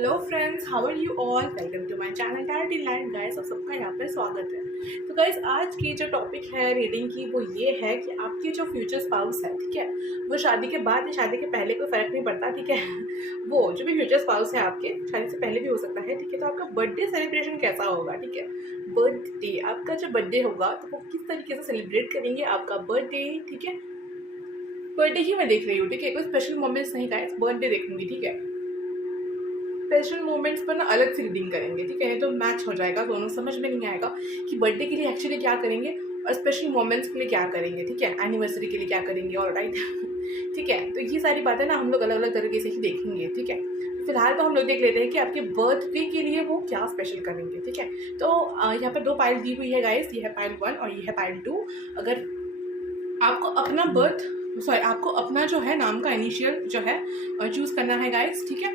Hello friends, how are you all. Welcome to my channel talent in life. Guys, आप सबका यहाँ पे स्वागत है। तो गाइस, आज की जो टॉपिक है रीडिंग की वो ये है कि आपकी जो फ्यूचर स्पाउस है, ठीक है, वो शादी के बाद या शादी के पहले कोई फर्क नहीं पड़ता, ठीक है। वो जो भी फ्यूचर स्पाउस है आपके, शादी से पहले भी हो सकता है, ठीक है। तो आपका बर्थडे सेलिब्रेशन कैसा होगा, ठीक है। बर्थडे, आपका जो बर्थडे होगा तो वो किस तरीके से सेलिब्रेट करेंगे आपका बर्थडे, ठीक है। बर्थडे ही मैं देख रही हूँ, ठीक है, कोई स्पेशल मोमेंट्स नहीं गाइस, बर्थडे देखूंगी, ठीक है। स्पेशल मोमेंट्स पर ना अलग से रीडिंग करेंगे, ठीक है, तो मैच हो जाएगा, दोनों समझ में नहीं आएगा कि बर्थडे के लिए एक्चुअली क्या करेंगे और स्पेशल मोमेंट्स के लिए क्या करेंगे, ठीक है, एनिवर्सरी के लिए क्या करेंगे, और राइट। ठीक है, तो ये सारी बातें ना हम लोग अलग अलग तरीके से ही देखेंगे, ठीक है। फिलहाल तो हम लोग देख लेते हैं कि आपके बर्थडे के लिए वो क्या स्पेशल करेंगे, ठीक है। तो यहाँ पर दो पाइल दी हुई है गाइस, ये है पाइल 1 और ये है पाइल 2। अगर आपको अपना आपको अपना जो है नाम का इनिशियल जो है चूज़ करना है गाइस, ठीक है।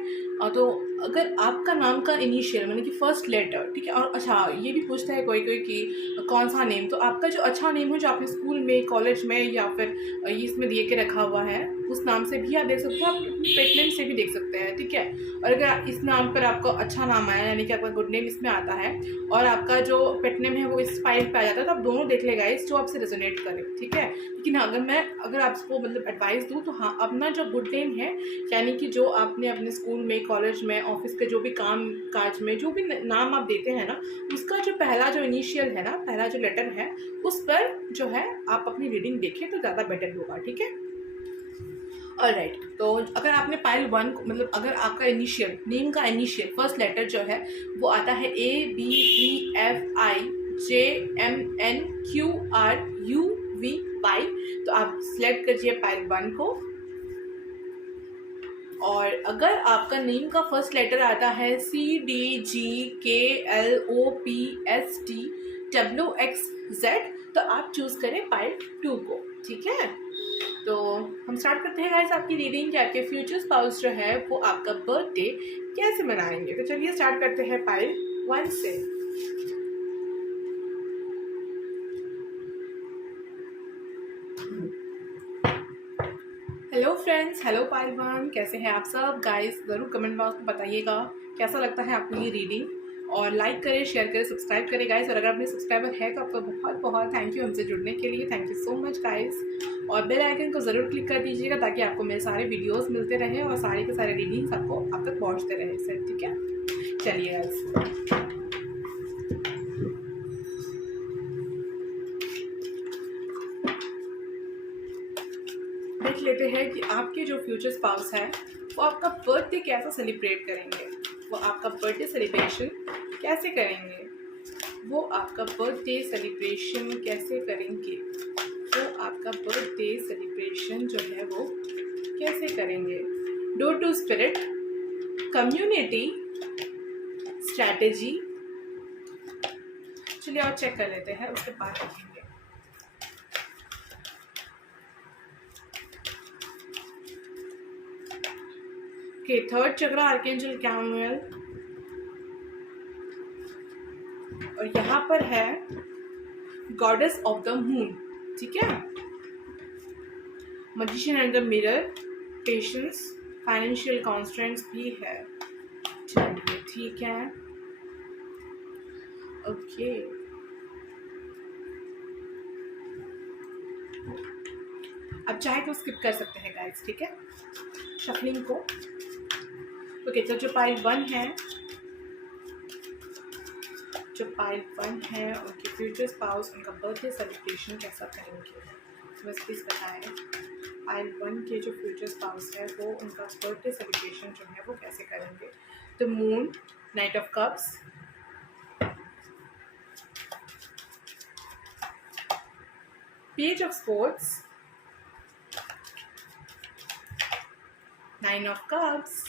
तो अगर आपका नाम का इनिशियल यानी कि फर्स्ट लेटर, ठीक है, और अच्छा ये भी पूछता है कोई कोई कि कौन सा नेम, तो आपका जो अच्छा नेम हो जो आपने स्कूल में, कॉलेज में या फिर इसमें दिए के रखा हुआ है, उस नाम से भी आप देख सकते हो, आप अपनी पेट नेम से भी देख सकते हैं, ठीक है। और अगर इस नाम पर आपको अच्छा नाम आया यानी कि आपका गुड नेम इसमें आता है और आपका जो पेट नेम है वो इस फाइल पे आ जाता है, तो आप दोनों देख ले गाइस जो आपसे रेजोनेट करे, ठीक है। लेकिन अगर आपको मतलब एडवाइस दूँ तो हाँ, अपना जो गुड नेम है यानी कि जो आपने अपने स्कूल में, कॉलेज में, ऑफिस के जो भी काम काज में जो भी नाम आप देते हैं ना, उसका जो पहला जो इनिशियल है ना, पहला जो लेटर है, उस पर जो है आप अपनी रीडिंग देखें तो ज़्यादा बेटर होगा, ठीक है। ऑलराइट, तो अगर आपने पाइल 1 मतलब अगर आपका इनिशियल नेम का इनिशियल फर्स्ट लेटर जो है वो आता है ABEFIJMNQRUVY, तो आप सिलेक्ट कीजिए पाइल 1 को। और अगर आपका नेम का फर्स्ट लेटर आता है CDGKLOPSTWXZ, तो आप चूज करें पाइल 2 को, ठीक है। तो हम स्टार्ट करते हैं गाइस आपकी रीडिंग कि आपके फ्यूचर स्पाउस जो है वो आपका बर्थडे कैसे मनाएंगे। तो चलिए स्टार्ट करते हैं पाइल 1 से। हेलो फ्रेंड्स, हेलो पाइल 1, कैसे हैं आप सब गाइस। ज़रूर कमेंट बॉक्स में बताइएगा कैसा लगता है आपको ये रीडिंग, और लाइक करें, शेयर करें, सब्सक्राइब करें गाइस। और अगर आपने सब्सक्राइबर है तो आपका बहुत बहुत थैंक यू हमसे जुड़ने के लिए, thank you so much guys. और बेल आइकन को ज़रूर क्लिक कर दीजिएगा ताकि आपको मेरे सारे वीडियोस मिलते रहे और सारे के सारे रीडिंग्स आपको आप तक पहुँचते रहे सर, ठीक है। चलिए गाइस, देख लेते हैं कि आपके जो फ्यूचर स्पाउस है वो आपका बर्थडे कैसा सेलिब्रेट करेंगे, वो आपका बर्थडे सेलिब्रेशन कैसे करेंगे, वो आपका बर्थडे सेलिब्रेशन कैसे करेंगे, वो आपका बर्थडे सेलिब्रेशन जो है वो कैसे करेंगे। Do to spirit, community, strategy. चलिए और चेक कर लेते हैं, उसके बाद देखेंगे। ओके, थर्ड चक्र आर्केंजल कैमुएल, और यहाँ पर है गॉडेस ऑफ द मून, ठीक है। Magician and the mirror, patience, financial constants भी है, चलिए ठीक है। ओके, अब चाहे तो स्किप कर सकते हैं गाइस, ठीक है, शफलिंग को। ओके, तो जो पाइल 1 है उनके फ्यूचर स्पाउस उनका बर्थडे सेलिब्रेशन कैसा करेंगे, बस प्लीज़ बताएं। पाइल 1 के जो फ्यूचर स्पाउस है वो उनका बर्थडे सेलिब्रेशन जो है वो कैसे करेंगे। The moon, night of cups, page of sports, 9 of cups,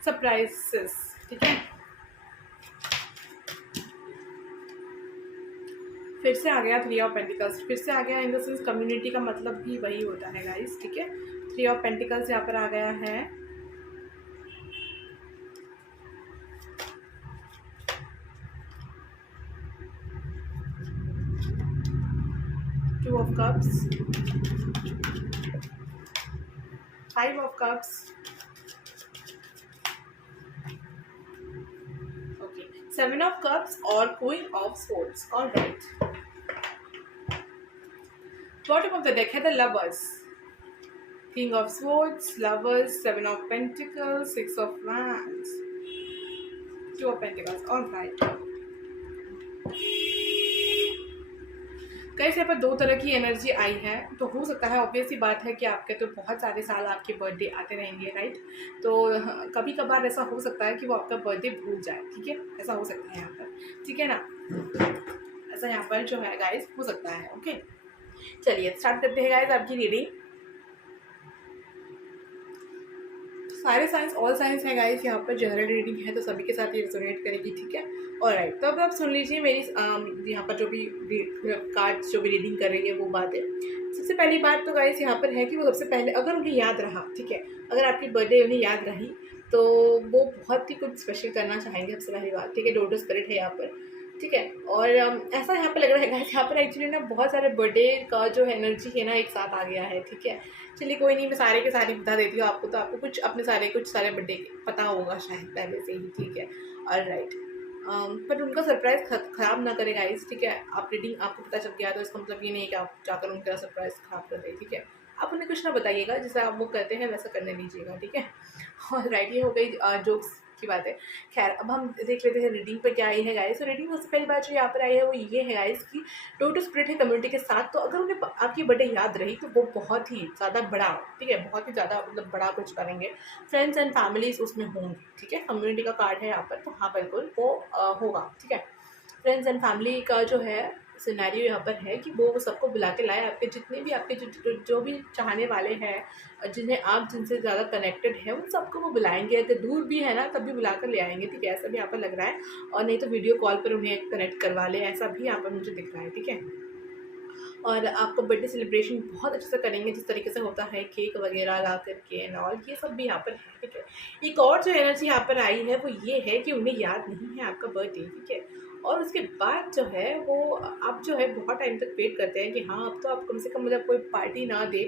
surprises, ठीक है। फिर से आ गया 3 ऑफ पेंटिकल्स, फिर से आ गया इन द सेंस कम्युनिटी का मतलब भी वही होता है गाइस, ठीक है। 3 ऑफ पेंटिकल्स यहाँ पर आ गया है। Two of cups, 5 of cups, seven of cups और queen of swords. Alright, bottom of the deck है the lovers, king of swords, lovers, seven of pentacles, six of wands, two of pentacles. Alright guys, यहाँ पर दो तरह की energy आई है, तो हो सकता है ऑब्वियस सी बात है कि आपके तो बहुत सारे साल आपके बर्थडे आते रहेंगे, राइट। तो कभी कभार ऐसा हो सकता है कि वो आपका बर्थडे भूल जाए, ठीक है, ऐसा हो सकता है यहाँ पर, ठीक है ना, ऐसा यहाँ पर जो है गाइस हो सकता है। ओके, चलिए स्टार्ट करते हैं गाइस आपकी रीडिंग। सारे साइंस, ऑल साइंस है गाइस, यहाँ पर जनरल रीडिंग है, तो सभी के साथ ये रिजोनेट करेगी, ठीक है। ऑलराइट, तो अब आप सुन लीजिए मेरी यहाँ पर जो भी कार्ड्स जो भी रीडिंग कर रही है वो बात है। सबसे पहली बात तो गाइस यहाँ पर है कि वो सबसे पहले अगर उन्हें याद रहा, ठीक है, अगर आपकी बर्थडे उन्हें याद रही तो वो बहुत ही कुछ स्पेशल करना चाहेंगे, सबसे पहली बात, ठीक है। डोटो स्पिरिट है यहाँ पर, ठीक है। और ऐसा यहाँ पर लग रहा है गाइस, यहाँ पर एक्चुअली ना बहुत सारे बर्थडे का जो है एनर्जी है ना एक साथ आ गया है, ठीक है। चलिए कोई नहीं, मैं सारे के सारे बता देती हूँ आपको, तो आपको कुछ अपने कुछ सारे बर्थडे पता होगा शायद पहले से ही, ठीक है। ऑलराइट, पर उनका सरप्राइज खराब ना करे गाइस, ठीक है। आप रीडिंग आपको पता चल गया तो इसका मतलब ये नहीं है कि आप जाकर उनका सरप्राइज खराब कर दें, ठीक है। आप उन्हें कुछ ना बताइएगा, जैसा आप वो करते हैं वैसा करने दीजिएगा, ठीक है। ऑलराइट, ये हो गई जोक्स की बात है। खैर, अब हम देख लेते हैं रीडिंग पर क्या आई है गाइस। तो रीडिंग में सबसे पहली बात जो यहाँ पर आई है वो ये है गाइस कि टोटो स्पिरिट है कम्युनिटी के साथ, तो अगर उन्हें आपकी बर्थडे याद रही तो वो बहुत ही ज़्यादा बड़ा, ठीक है, बहुत ही ज़्यादा मतलब बड़ा कुछ करेंगे। फ्रेंड्स एंड फैमिलीज उसमें होंगी, ठीक है। कम्युनिटी का कार्ड है यहाँ पर, तो हाँ बिल्कुल वो होगा, ठीक है। फ्रेंड्स एंड फैमिली का जो है सिनेरियो यहाँ पर है कि वो सबको बुला के लाए, आपके जितने भी आपके जो भी चाहने वाले हैं, जिन्हें आप जिनसे ज़्यादा कनेक्टेड है उन सबको वो बुलाएंगे। अगर दूर भी है ना तब भी बुला कर ले आएंगे, ठीक है, ऐसा भी यहाँ पर लग रहा है। और नहीं तो वीडियो कॉल पर उन्हें कनेक्ट करवा ले, ऐसा भी यहाँ पर मुझे दिख रहा है, ठीक है। और आपको बर्थडे सेलिब्रेशन बहुत अच्छे से करेंगे, जिस तरीके से होता है केक वगैरह ला करके एंड ऑल, ये सब भी यहाँ पर है, ठीक है। एक और जो एनर्जी यहाँ पर आई है वो ये है कि उन्हें याद नहीं है आपका बर्थडे, ठीक है। और उसके बाद जो है वो आप जो है बहुत टाइम तक वेट करते हैं कि हाँ अब तो आप कम से कम मतलब कोई पार्टी ना दे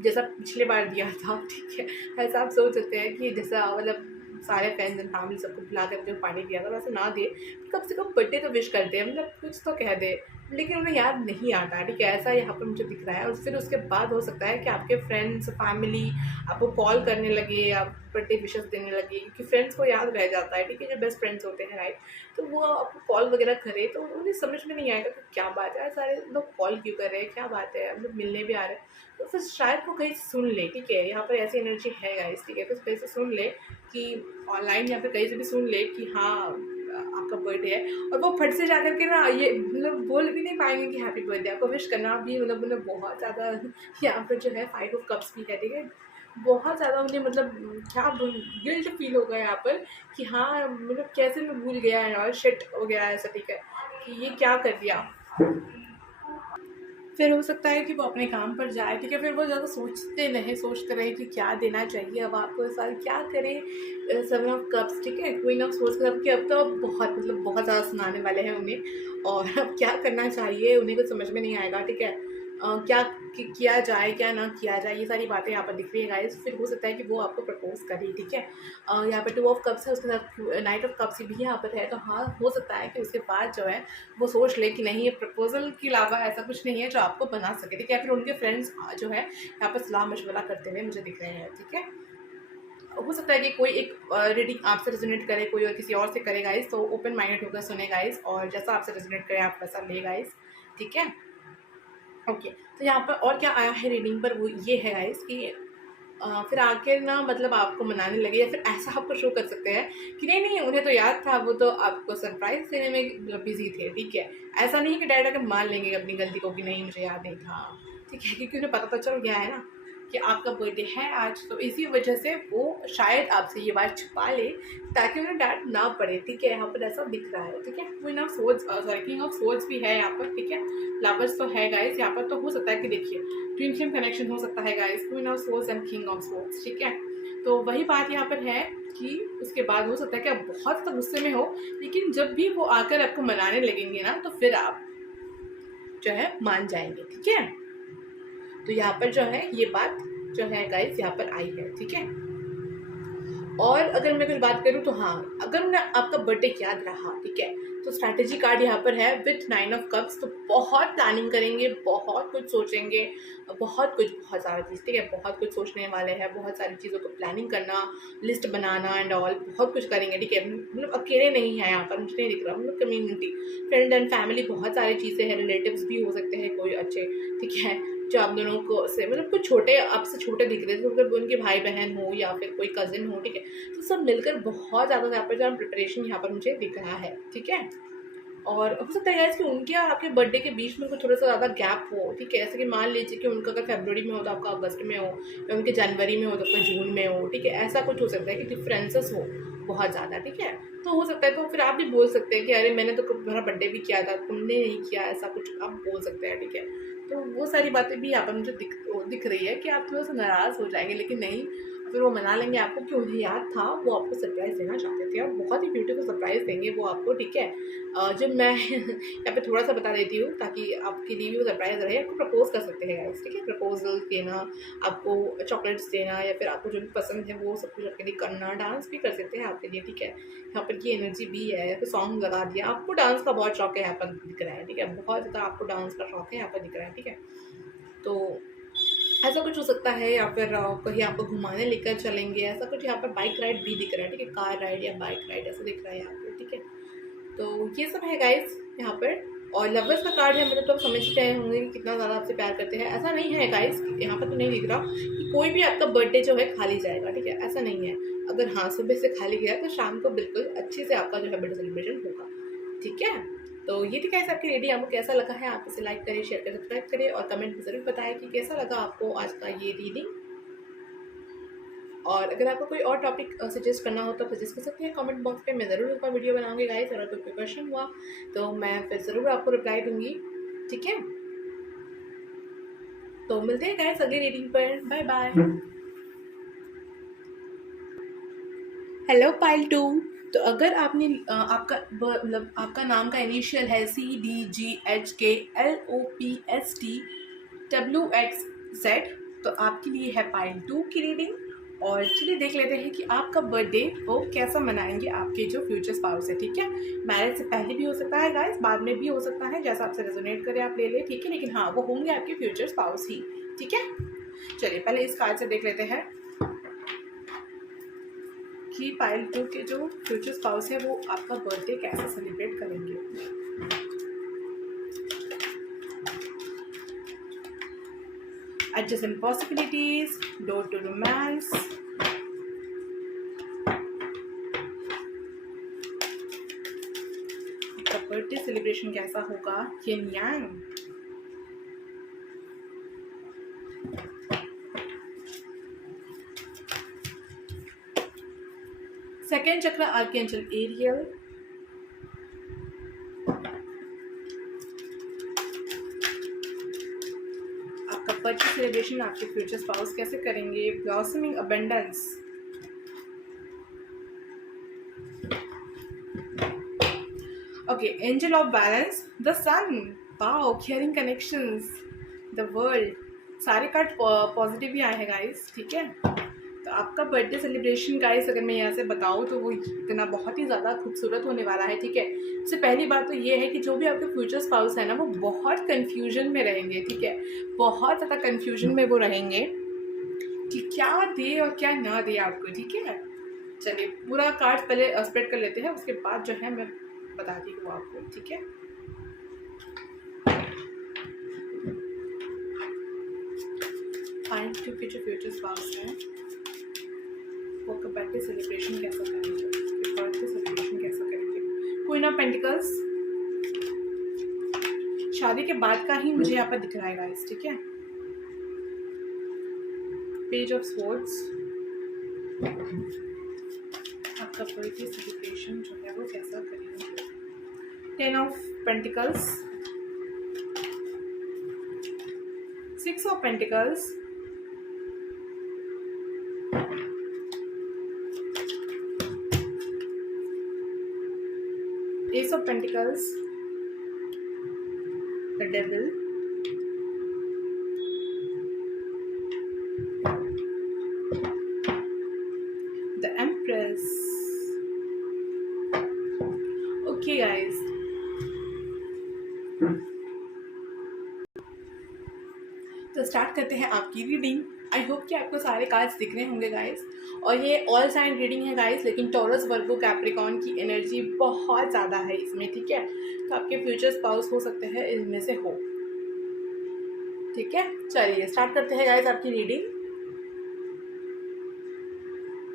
जैसा पिछले बार दिया था, ठीक है। ऐसा आप सोच सकते हैं कि जैसा मतलब सारे फ्रेंड्स एंड फैमिली सबको बुला कर जो पार्टी दिया था वैसे ना दे, कम से कम बर्थडे तो विश करते हैं, मतलब कुछ तो कह दे, लेकिन उन्हें याद नहीं आता, ठीक है, ऐसा यहाँ पर मुझे दिख रहा है। और फिर उसके बाद हो सकता है कि आपके फ्रेंड्स फैमिली आपको कॉल करने लगे, आप बर्थडे विशेस देने लगे, क्योंकि फ्रेंड्स को याद रह जाता है, ठीक है, जो बेस्ट फ्रेंड्स होते हैं, राइट। तो वो आपको कॉल वगैरह करे तो उन्हें समझ में नहीं आएगा कि क्या बात है, सारे लोग कॉल क्यों कर रहे हैं, क्या बात है, मतलब मिलने भी आ रहे हैं। तो फिर शायद वो कहीं से सुन ले, ठीक है, यहाँ पर ऐसी एनर्जी है गाइस, ठीक है। फिर कहीं से सुन ले कि ऑनलाइन या फिर कहीं से भी सुन ले कि हाँ आपका बर्थडे है, और वो फट से जाकर के ना ये मतलब बोल भी नहीं पाएंगे कि हैप्पी बर्थडे, आपको विश करना भी मतलब बहुत ज़्यादा यहाँ पर जो है 5 ऑफ कप्स भी है, ठीक है। बहुत ज़्यादा उन्हें मतलब क्या गिल्ट फील होगा यहाँ पर कि हाँ मतलब कैसे मैं भूल गया है और शिट हो गया ऐसा, ठीक है, कि ये क्या कर दिया। फिर हो सकता है कि वो अपने काम पर जाए, ठीक है। फिर वो ज़्यादा सोचते रहे कि क्या देना चाहिए अब आपको इस साल, क्या करें। सेवन ऑफ कप्स, ठीक है, क्वीन ऑफ सोर्स कप के अब तो बहुत मतलब बहुत ज़्यादा सुनाने वाले हैं उन्हें, और अब क्या करना चाहिए उन्हें कुछ समझ में नहीं आएगा, ठीक है। क्या किया जाए क्या ना किया जाए, ये सारी बातें यहाँ पर दिख रही है गाइस। फिर हो सकता है कि वो आपको प्रपोज करे, ठीक है। यहाँ पर 2 ऑफ कप्स है, उसके साथ नाइट ऑफ कप्स भी यहाँ पर है, तो हाँ हो सकता है कि उसके बाद जो है वो सोच ले कि नहीं ये प्रपोजल के अलावा ऐसा कुछ नहीं है जो आपको बना सके, ठीक है। फिर उनके फ्रेंड्स जो है यहाँ पर सलाह मशवरा करते हुए मुझे दिख रहे हैं, ठीक है। हो सकता है कि कोई एक रीडिंग आपसे रेजोनेट करे, कोई और किसी और से करे गाइस, तो ओपन माइंडेड होकर सुने गाइस, और जैसा आपसे रेजोनेट करे आप वैसा ले गाइस, ठीक है। ओके, तो यहाँ पर और क्या आया है रीडिंग पर वो ये है गाइस कि फिर आके ना मतलब आपको मनाने लगे, या फिर ऐसा आपको शो कर सकते हैं कि नहीं नहीं उन्हें तो याद था, वो तो आपको सरप्राइज देने में मतलब बिजी थे, ठीक है। ऐसा नहीं कि डायरेक्ट आके मान लेंगे अपनी गलती को कि नहीं मुझे याद नहीं था, ठीक है, क्योंकि उन्हें पता तो चल गया है ना कि आपका बर्थडे है आज, तो इसी वजह से वो शायद आपसे ये बात छुपा ले ताकि उन्हें डांट ना पड़े, ठीक है। यहाँ पर ऐसा दिख रहा है, ठीक है। Queen of swords sorry king of swords भी है यहाँ पर, ठीक है। फ्लावर्स तो है गाइस यहाँ पर, तो हो सकता है कि देखिए ट्विन फ्लेम कनेक्शन हो सकता है guys, queen of swords and king of swords, ठीक है। तो वही बात यहाँ पर है कि उसके बाद हो सकता है कि आप बहुत ज़्यादा गुस्से में हो, लेकिन जब भी वो आकर आपको मनाने लगेंगे ना तो फिर आप जो है मान जाएंगे, ठीक है। तो यहाँ पर जो है ये बात जो है गाइस यहाँ पर आई है, ठीक है। और अगर मैं कुछ बात करूँ तो हाँ, अगर उन्हें आपका बर्थडे याद रहा, ठीक है, तो स्ट्रैटेजी कार्ड यहाँ पर है विथ 9 ऑफ कप्स। तो बहुत प्लानिंग करेंगे, बहुत कुछ सोचेंगे, बहुत ज़्यादा चीज़, ठीक है, बहुत कुछ सोचने वाले हैं, बहुत सारी चीज़ों को प्लानिंग करना, लिस्ट बनाना एंड ऑल, बहुत कुछ करेंगे, ठीक है। मतलब अकेले नहीं है यहाँ पर, मुझे नहीं दिख रहा, मतलब कम्युनिटी, फ्रेंड एंड फैमिली, बहुत सारी चीज़ें हैं, रिलेटिव्स भी हो सकते हैं कोई अच्छे, ठीक है, जो आप दोनों को से मतलब कुछ छोटे, आपसे छोटे दिख रहे थे, तो अगर उनके भाई बहन हो या फिर कोई कजिन हो, ठीक है, तो सब मिलकर बहुत ज़्यादा यहाँ पर जो प्रिपरेशन यहाँ पर मुझे दिख रहा है, ठीक है। और हो सकता है कि उनके और आपके बर्थडे के बीच में कुछ थोड़ा सा ज़्यादा गैप हो, ठीक है, ऐसे कि मान लीजिए कि उनका अगर फरवरी में हो तो आपका अगस्त में हो, या उनके जनवरी में हो तो आपका जून में हो, ठीक है, ऐसा कुछ हो सकता है कि डिफरेंसेस हो बहुत ज़्यादा, ठीक है। तो हो सकता है, तो फिर आप भी बोल सकते हैं कि अरे मैंने तो तुम्हारा बर्थडे भी किया था, तुमने नहीं किया, ऐसा कुछ आप बोल सकते हैं, ठीक है। तो वो सारी बातें भी यहाँ पर मुझे दिख रही है कि आप थोड़ा सा नाराज़ हो जाएंगे, लेकिन नहीं, फिर वो मना लेंगे आपको कि उन्हें याद था, वो आपको सरप्राइज़ देना चाहते थे, और बहुत ही ब्यूटीफुल सरप्राइज़ देंगे वो आपको, ठीक है। जब मैं यहाँ पे थोड़ा सा बता देती हूँ ताकि आपके लिए भी वो सरप्राइज़ रहे, आपको प्रपोज़ कर सकते हैं गाइस, ठीक है, प्रपोजल देना, आपको चॉकलेट्स देना, या फिर आपको जो भी पसंद है वो सब कुछ आपके लिए करना, डांस भी कर सकते हैं आपके लिए, ठीक है, यहाँ पर की एनर्जी भी है, या फिर सॉन्ग लगा दिया, आपको डांस का बहुत शौक है यहाँ पर दिख रहा है, ठीक है, बहुत ज़्यादा आपको डांस का शौक है यहाँ पर दिख रहा है, ठीक है। तो ऐसा कुछ हो सकता है, या फिर कहीं आपको घुमाने लेकर चलेंगे, ऐसा कुछ यहाँ पर बाइक राइड भी दिख रहा है, ठीक है, कार राइड या बाइक राइड ऐसा दिख रहा है यहाँ पर, ठीक है। तो ये सब है गाइस यहाँ पर। और लवर्स का कार्ड है, मतलब तो आप समझ ही रहे होंगे कि कितना ज़्यादा आपसे प्यार करते हैं। ऐसा नहीं है गाइस, यहाँ पर तो नहीं दिख रहा कि कोई भी आपका बर्थडे जो है खाली जाएगा, ठीक है, ऐसा नहीं है। अगर हाँ सुबह से खाली गया तो शाम को बिल्कुल अच्छे से आपका जो है बर्थडे सेलिब्रेशन होगा, ठीक है। तो ये थी गाइस आपकी रीडिंग, आपको कैसा लगा है, आप इसे लाइक करें, शेयर करें, सब्सक्राइब करें, और कमेंट में ज़रूर बताएं कि कैसा लगा आपको आज का ये रीडिंग। और अगर आपको कोई और टॉपिक सजेस्ट करना हो तो सजेस्ट कर सकते हैं कमेंट बॉक्स पे, मैं ज़रूर उसका वीडियो बनाऊंगी गाइस। और अगर कोई क्वेश्चन हुआ तो मैं फिर ज़रूर आपको रिप्लाई दूंगी, ठीक है। तो मिलते हैं गाइस अगली रीडिंग पर, बाय बाय। Hello pile 2। तो अगर आपने आपका मतलब आपका नाम का इनिशियल है CDGHKLOPSTWXZ, तो आपके लिए है पाइल 2 की रीडिंग। और चलिए देख लेते हैं कि आपका बर्थडे वो कैसा मनाएंगे आपके जो फ्यूचर स्पाउस है, ठीक है। मैरिज से पहले भी हो सकता है गाइस, बाद में भी हो सकता है, जैसा आपसे रेजोनेट करे आप ले ले, ठीक है, लेकिन हाँ वो होंगे आपके फ्यूचर स्पाउस ही, ठीक है। चलिए पहले इस कार्ड से देख लेते हैं कि पाइल 2 के जो फ्यूचर स्पाउस है वो आपका बर्थडे कैसे सेलिब्रेट करेंगे। Adjacent possibilities, door to romance, आपका बर्थडे सेलिब्रेशन कैसा होगा, यिन यांग, सेकेंड चक्र आर्कएंजल एरियल, आपका बर्थडे सेलिब्रेशन आपके फ्यूचर स्पाउस कैसे करेंगे, blossoming abundance, okay, angel of balance, the sun, wow, caring connections, the world, सारे कार्ड पॉजिटिव ही आए हैं गाइस, ठीक है। तो आपका बर्थडे सेलिब्रेशन गाइस अगर मैं यहाँ से बताऊँ तो वो इतना बहुत ही ज़्यादा खूबसूरत होने वाला है, ठीक है। सबसे पहली बात तो ये है कि जो भी आपके फ्यूचर स्पाउस है ना वो बहुत कन्फ्यूजन में रहेंगे, ठीक है, बहुत ज़्यादा कन्फ्यूजन में वो रहेंगे कि क्या दे और क्या ना दे आपको, ठीक है। चलिए पूरा कार्ड पहले स्प्रेड कर लेते हैं, उसके बाद जो है मैं बताती हूँ आपको, ठीक है। फाइंड 2 के जो फ्यूचर स्पाउस हैं वो आपका बर्थडे सेलिब्रेशन कैसा करेंगे, बर्थडे सेलिब्रेशन कैसा करेंगे। क्वीन ऑफ पेंटिकल्स, शादी के बाद का ही मुझे यहाँ पर दिख रहा है गाइस, ठीक है। पेज ऑफ स्वॉर्ड्स, आपका बर्थडे सेलिब्रेशन जो है वो कैसा करेंगे। 10 of pentacles, 6 of pentacles, Ace of Pentacles, the Devil, the Empress, okay guys, तो स्टार्ट करते हैं आपकी रीडिंग। आई होप कि आपको सारे कार्ड्स दिख रहे होंगे गाइस। और ये ऑल साइन रीडिंग है गाइस, लेकिन टॉरस, वर्गो, कैप्रिकॉर्न की एनर्जी बहुत ज़्यादा है इसमें, ठीक है। तो आपके फ्यूचर स्पाउस हो सकते हैं इनमें से हो, ठीक है। चलिए स्टार्ट करते हैं गाइस आपकी रीडिंग।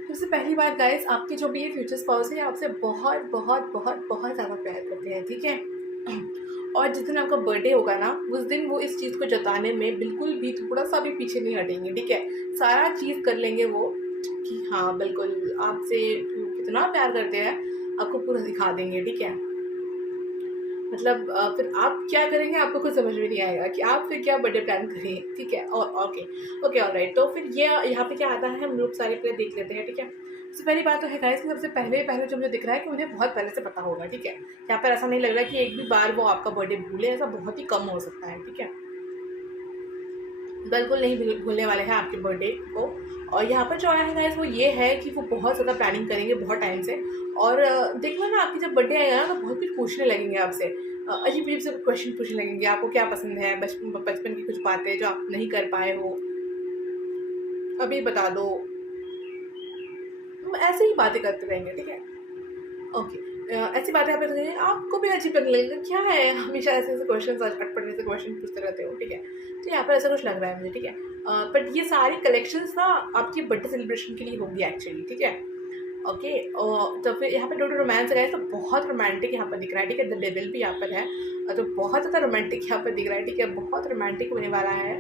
सबसे पहली बात गाइस, आपके जो भी ये फ्यूचर स्पाउस है आपसे बहुत बहुत बहुत बहुत ज़्यादा प्यार करते हैं, ठीक है। और जिस दिन आपका बर्थडे होगा ना, उस दिन वो इस चीज़ को जताने में बिल्कुल भी थोड़ा सा भी पीछे नहीं हटेंगे, ठीक है। सारा चीज़ कर लेंगे वो कि हाँ बिल्कुल आपसे कितना प्यार करते हैं, आपको पूरा दिखा देंगे, ठीक है। मतलब फिर आप क्या करेंगे आपको कुछ समझ में नहीं आएगा कि आप फिर क्या बर्थडे प्लान करें, ठीक है। और ओके ओके ऑलराइट। तो फिर ये यहाँ पे क्या आता है, हम लोग सारे प्ले देख लेते हैं, ठीक है। सबसे पहली बात तो है गाइस कि सबसे पहले पहले जो मुझे दिख रहा है कि उन्हें बहुत पहले से पता होगा, ठीक है। यहाँ पर ऐसा नहीं लग रहा कि एक भी बार वो आपका बर्थडे भूले, ऐसा बहुत ही कम हो सकता है, ठीक है। बिल्कुल नहीं भूलने वाले हैं आपके बर्थडे को। और यहाँ पर जो आया है गाइस वो ये है कि वो बहुत ज़्यादा प्लानिंग करेंगे बहुत टाइम से। और देखना ना, आपकी जब बर्थडे आएगा ना तो बहुत कुछ पूछने लगेंगे आपसे, अजीब अजीब से क्वेश्चन पूछने लगेंगे, आपको क्या पसंद है, बचपन की कुछ बातें जो आप नहीं कर पाए हो अभी बता दो, ऐसे ही बातें करते रहेंगे, ठीक है। ओके ऐसी बातें आप करेंगे, आपको भी अजीब लगने लगेगा, क्या है हमेशा ऐसे ऐसे क्वेश्चन अटपटे से क्वेश्चन पूछते रहते हो, ठीक है। तो यहाँ पर ऐसा कुछ लग रहा है मुझे, ठीक है। बट ये सारी कलेक्शंस ना आपकी बर्थडे सेलिब्रेशन के लिए होंगी एक्चुअली, ठीक है। ओके तो फिर यहाँ पे टोटल रोमांस है तो बहुत रोमांटिक यहाँ पर दिख रहा है, ठीक है। द डेविल भी यहाँ पर है, तो बहुत ज़्यादा रोमांटिक यहाँ पर दिख रहा है, ठीक है। बहुत रोमांटिक होने वाला है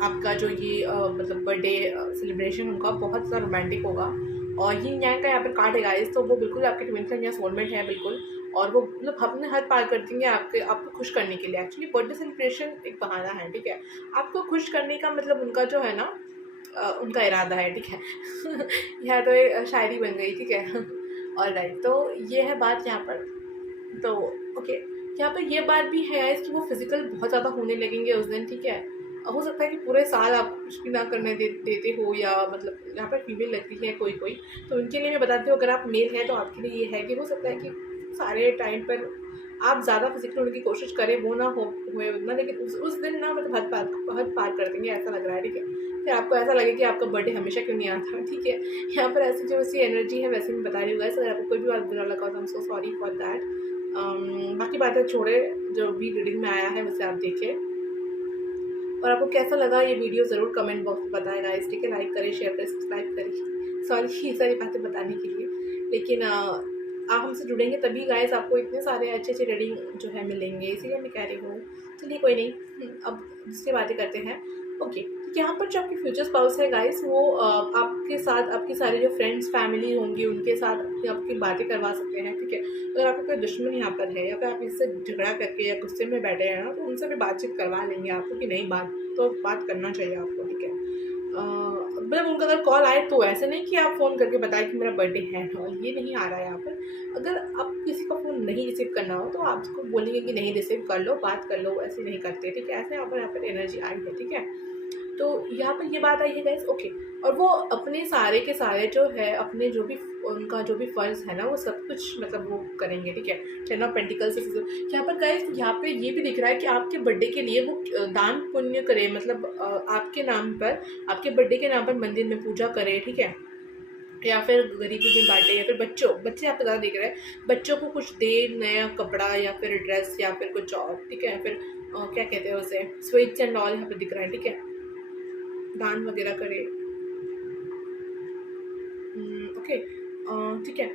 आपका जो ये मतलब बर्थडे सेलिब्रेशन उनका बहुत ज़्यादा रोमांटिक होगा। और ये न्याय का यहाँ पर कार्ड है गाइस, तो वो बिल्कुल आपके ट्विन फ्लेम या सोलमेट है बिल्कुल। और वो मतलब अपने हद पार कर देंगे आपको खुश करने के लिए। एक्चुअली बर्थडे सेलिब्रेशन एक बहाना है, ठीक है। आपको खुश करने का मतलब उनका जो है ना उनका इरादा है, ठीक है। यह तो एक शायरी बन गई, ठीक है। और राइट, तो ये है बात यहाँ पर। तो ओके यहाँ पर ये बात भी है कि वो फिजिकल बहुत ज़्यादा होने लगेंगे उस दिन, ठीक है। हो सकता है कि पूरे साल आप कुछ भी ना करने देते हो, या मतलब यहाँ पर फीमेल लगती है कोई कोई, तो उनके लिए मैं बताती हूँ, अगर आप मेल हैं तो आपके लिए ये है कि हो सकता है कि सारे टाइम पर आप ज़्यादा फिजिकल होने की कोशिश करें, वो ना हुए उतना, लेकिन उस दिन ना मतलब हद पार कर देंगे, ऐसा लग रहा है, ठीक है। फिर आपको ऐसा लगे कि आपका बर्थडे हमेशा क्यों नहीं आता, ठीक है। यहाँ पर ऐसी जो ऐसी एनर्जी है वैसे मैं बता रही हूँ गाइस। अगर आपको कोई भी बात बुरा लगा तो I am so sorry for that. बाकी बातें छोड़े, जो भी रीडिंग में आया है वैसे आप देखिए। और आपको कैसा लगा ये वीडियो ज़रूर कमेंट बॉक्स में बताएं गाइस, ठीक है। लाइक करें, शेयर करें, सब्सक्राइब करें। सॉरी ये सारी बातें बताने के लिए, लेकिन आप हमसे जुड़ेंगे तभी गाइस आपको इतने सारे अच्छे अच्छे रीडिंग जो है मिलेंगे, इसीलिए मैं कह रही हूँ। चलिए कोई नहीं, अब दूसरी बातें करते हैं। ओके यहाँ पर जो आपकी फ्यूचर स्पाउस है गाइस, वो आपके साथ आपकी सारे जो फ्रेंड्स फैमिली होंगी उनके साथ आपकी बातें करवा सकते हैं, ठीक है। अगर आपका कोई दुश्मन यहाँ पर है या फिर आप इससे झगड़ा करके या गुस्से में बैठे हैं ना, तो उनसे भी बातचीत करवा लेंगे आपको कि नहीं, बात करना चाहिए आपको, ठीक है। मतलब उनका अगर कॉल आए तो ऐसे नहीं कि आप फ़ोन करके बताएं कि मेरा बर्थडे है, और ये नहीं आ रहा है यहाँ पर। अगर आप किसी का फ़ोन नहीं रिसीव करना हो तो आप उसको बोलेंगे कि नहीं रिसीव कर लो, बात कर लो, ऐसे नहीं करते, ठीक है। ऐसे यहाँ पर एनर्जी आई है, ठीक है। तो यहाँ पर ये बात आई है गाइस, ओके। और वो अपने सारे के सारे जो है अपने जो भी उनका जो भी फ़र्ज़ है ना वो सब कुछ मतलब वो करेंगे, ठीक है। 10 ऑफ पेंटिकल्स से यहाँ पर गाइस, यहाँ पे ये भी दिख रहा है कि आपके बर्थडे के लिए वो दान पुण्य करे, मतलब आपके नाम पर, आपके बर्थडे के नाम पर मंदिर में पूजा करे, ठीक है। या फिर गरीबों में बांटे, या फिर बच्चे आप ज़्यादा देख रहे हैं, बच्चों को कुछ दे, नया कपड़ा या फिर ड्रेस या फिर कुछ और, ठीक है। फिर क्या कहते हैं उसे, स्वीट्स एंड ऑल यहाँ पर दिख रहा है, ठीक है। दान वगैरह करे, ओके ठीक है।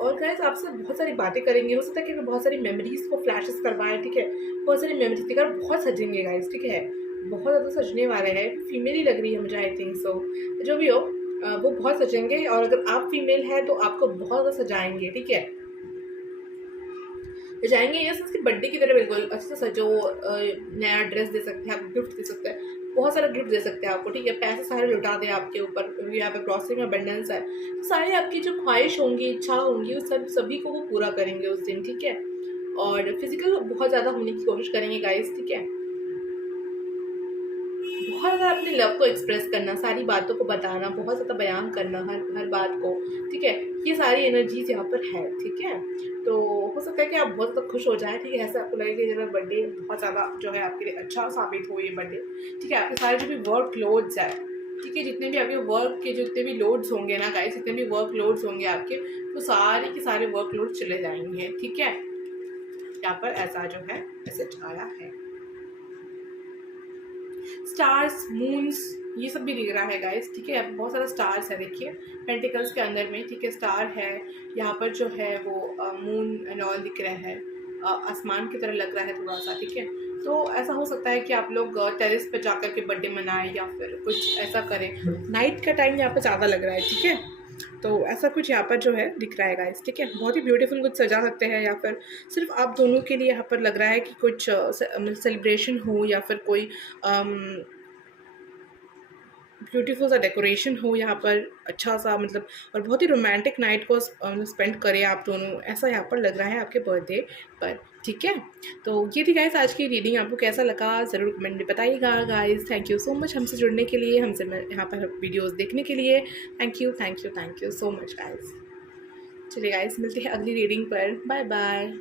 और गाइस आपसे बहुत सारी बातें करेंगे, हो सकता है कि बहुत सारी मेमोरीज को फ्लैशेस करवाएं, ठीक है। बहुत सारी मेमोरीज दिखा, बहुत सजेंगे गाइस, ठीक है। बहुत ज़्यादा सजने वाले हैं, फीमेल ही लग रही है मुझे, आई थिंक सो। जो भी हो वो बहुत सजेंगे, और अगर आप फीमेल हैं तो आपको बहुत ज़्यादा सजाएंगे, ठीक है। सजाएंगे यस, उसकी बर्थडे की तरह बिल्कुल अच्छे से सजो, नया ड्रेस दे सकते हैं, आप गिफ्ट दे सकते हैं, बहुत सारा गिफ्ट दे सकते हैं आपको, ठीक है। पैसे सारे लुटा दें आपके ऊपर, यहाँ पे ग्रॉसरी में अबंडेंस है, तो सारी आपकी जो ख्वाहिश होंगी, इच्छा होंगी, उस सभी को वो पूरा करेंगे उस दिन, ठीक है। और फिजिकल बहुत ज़्यादा होने की कोशिश करेंगे गाइस, ठीक है। बहुत ज़्यादा अपने लव को एक्सप्रेस करना, सारी बातों को बताना, बहुत ज़्यादा बयान करना हर हर बात को, ठीक है। ये सारी एनर्जीज यहाँ पर है, ठीक है। तो हो सकता है कि आप बहुत ज़्यादा खुश हो जाएं, ठीक है। ऐसा आपको लगे कि जब बर्थडे बहुत ज़्यादा जो है आपके लिए अच्छा साबित हो ये बर्थडे, ठीक है। आपके सारे जो भी वर्क लोड्स है, ठीक है, जितने भी आपके वर्क के जितने भी लोड्स होंगे ना गाइस, जितने भी वर्क लोड्स होंगे आपके, वो सारे के सारे वर्क लोड चले जाएंगे, ठीक है। यहाँ पर ऐसा जो है मैसेज आया है। स्टार्स, मून्स, ये सब भी दिख रहा है गाइस, ठीक है। बहुत सारा स्टार्स है, देखिए पेंटिकल्स के अंदर में, ठीक है। स्टार है यहाँ पर जो है वो मून एंड ऑल दिख रहा है, आसमान की तरह लग रहा है थोड़ा सा, ठीक है। तो ऐसा हो सकता है कि आप लोग टेरेस पे जाकर के बर्थडे मनाएं या फिर कुछ ऐसा करें। नाइट का टाइम यहाँ पर ज़्यादा लग रहा है, ठीक है। तो ऐसा कुछ यहाँ पर जो है दिख रहा है गाइस, ठीक है। बहुत ही ब्यूटीफुल कुछ सजा सकते हैं, या फिर सिर्फ आप दोनों के लिए यहाँ पर लग रहा है कि कुछ सेलिब्रेशन हो, या फिर कोई ब्यूटीफुल सा डेकोरेशन हो यहाँ पर, अच्छा सा मतलब, और बहुत ही रोमांटिक नाइट को स्पेंड करें आप दोनों, ऐसा यहाँ पर लग रहा है आपके बर्थडे पर, ठीक है। तो ये थी गाइस आज की रीडिंग, आपको कैसा लगा ज़रूर कमेंट में बताइएगा guys. Thank you so much हमसे जुड़ने के लिए, हमसे यहाँ पर वीडियोस देखने के लिए। Thank you so much guys. चलिए गाइस, मिलते हैं अगली रीडिंग पर। Bye bye.